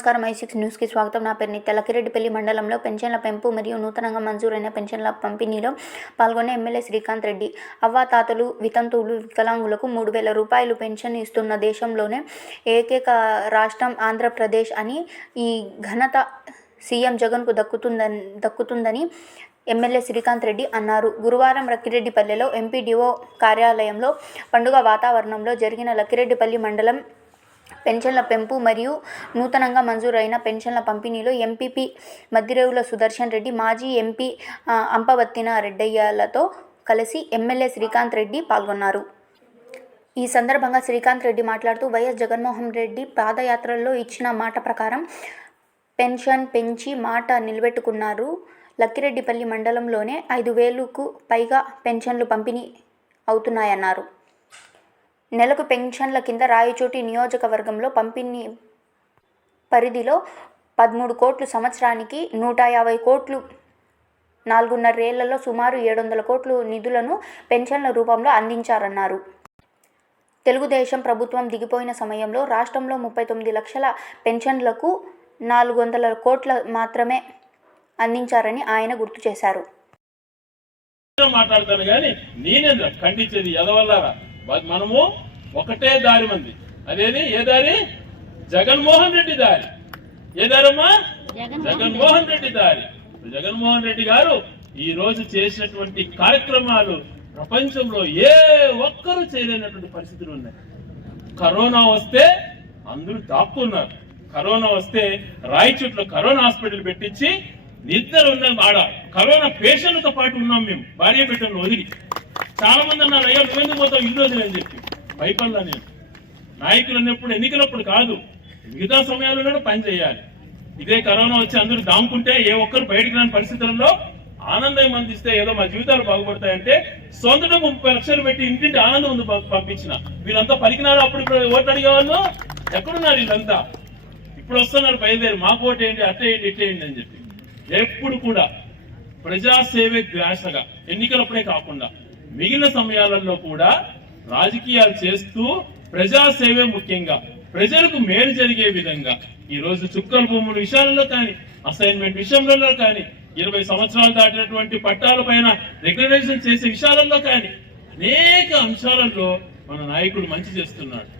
నమస్కారం. I six న్యూస్కి స్వాగతం. నా పేరు నిత్య లక్కిరెడ్డిపల్లి మండలంలో పెన్షన్ల పెంపు మరియు నూతనంగా మంజూరైన పెన్షన్ల పంపిణీలో పాల్గొన్న ఎమ్మెల్యే శ్రీకాంత్ రెడ్డి. అవ్వాతాతలు వితంతువులు వికలాంగులకు మూడు వేల రూపాయలు పెన్షన్ ఇస్తున్న దేశంలోనే ఏకైక రాష్ట్రం ఆంధ్రప్రదేశ్ అని ఈ ఘనత సీఎం జగన్కు దక్కుతుందని దక్కుతుందని ఎమ్మెల్యే శ్రీకాంత్ రెడ్డి అన్నారు. గురువారం లక్కిరెడ్డిపల్లెలో ఎంపీడీఓ కార్యాలయంలో పండుగ వాతావరణంలో జరిగిన లక్కిరెడ్డిపల్లి మండలం పెన్షన్ల పెంపు మరియు నూతనంగా మంజూరైన పెన్షన్ల పంపిణీలో ఎంపీపీ మద్దిరేవుల సుదర్శన్ రెడ్డి మాజీ ఎంపీ అంపవత్తిన రెడ్డయ్యలతో కలిసి ఎమ్మెల్యే శ్రీకాంత్ రెడ్డి పాల్గొన్నారు. ఈ సందర్భంగా శ్రీకాంత్ రెడ్డి మాట్లాడుతూ వైఎస్ జగన్మోహన్ రెడ్డి పాదయాత్రలో ఇచ్చిన మాట ప్రకారం పెన్షన్ పెంచి మాట నిలబెట్టుకున్నారు. లక్కిరెడ్డిపల్లి మండలంలోనే ఐదు వేలకు పైగా పెన్షన్లు పంపిణీ అవుతున్నాయన్నారు. నెలకు పెన్షన్ల కింద రాయచోటి నియోజకవర్గంలో పంపిణీ పరిధిలో పదమూడు కోట్లు సంవత్సరానికి నూట యాభై కోట్లు నాలుగున్నరేళ్ళలో సుమారు ఏడు వందల కోట్లు నిధులను పెన్షన్ల రూపంలో అందించారన్నారు. తెలుగుదేశం ప్రభుత్వం దిగిపోయిన సమయంలో రాష్ట్రంలో ముప్పై తొమ్మిది లక్షల పెన్షన్లకు నాలుగు వందల కోట్ల మాత్రమే అందించారని ఆయన గుర్తు చేశారు. మాట్లాడతాను కానీ నేనే ఖండించేది ఎదవల్లారా? మనము ఒకటే దారి మంది అదేది? ఏ దారి? జగన్మోహన్ రెడ్డి దారి. ఏ దారమ్మా? జగన్మోహన్ రెడ్డి. దారి. జగన్మోహన్ రెడ్డి గారు ఈ రోజు చేసినటువంటి కార్యక్రమాలు ప్రపంచంలో ఏ ఒక్కరూ చేయలేనటువంటి పరిస్థితులు ఉన్నాయి. కరోనా వస్తే అందరూ దాక్కున్నారు. కరోనా వస్తే రాయచోట్ల కరోనా హాస్పిటల్ పెట్టించి నిద్ర ఉన్నాం ఆడ కరోనా పేషెంట్తో పాటు ఉన్నాం మేము. భార్య బిడ్డలను వదిలి. చాలా మంది అన్నారు అయ్యా నువ్వెందుకు పోతావు? ఇల్లు వదిలి అని చెప్పి. భయపడలా నేను నాయకులు అన్నప్పుడు ఎన్నికలప్పుడు కాదు మిగతా సమయాల్లో పని చేయాలి. ఇదే కరోనా వచ్చి అందరూ దాముకుంటే ఏ ఒక్కరు బయటకు రాని పరిస్థితుల్లో ఆనందం అందిస్తే ఏదో మా జీవితాలు బాగుపడతాయంటే సొంత ముప్పై లక్షలు పెట్టి ఇంటింటి ఆనందం ఉంది పంపించిన. వీళ్ళంతా పలికినారు అప్పుడు ఇప్పుడు ఓట్లు అడిగేవాళ్ళు ఎక్కడున్నారు వీళ్ళంతా? ఇప్పుడు వస్తున్నారు బయలుదేరి. మాకు ఓటు ఏంటి అట్ట ఏంటి ఇట్ట ఏంటి అని చెప్పి. ఎప్పుడు కూడా ప్రజాసేవే ద్వేషగా ఎన్నికలప్పుడే కాకుండా మిగిలిన సమయాలలో కూడా రాజకీయాలు చేస్తూ ప్రజాసేవే ముఖ్యంగా ప్రజలకు మేలు జరిగే విధంగా. ఈ రోజు చుక్కల భూముల విషయాలలో కానీ అసైన్మెంట్ విషయంలో కానీ ఇరవై సంవత్సరాలు దాటినటువంటి పట్టాల పైన రికగ్నైజేషన్ చేసే విషయాలలో కానీ అనేక అంశాలలో మన నాయకుడు మంచి చేస్తున్నాడు.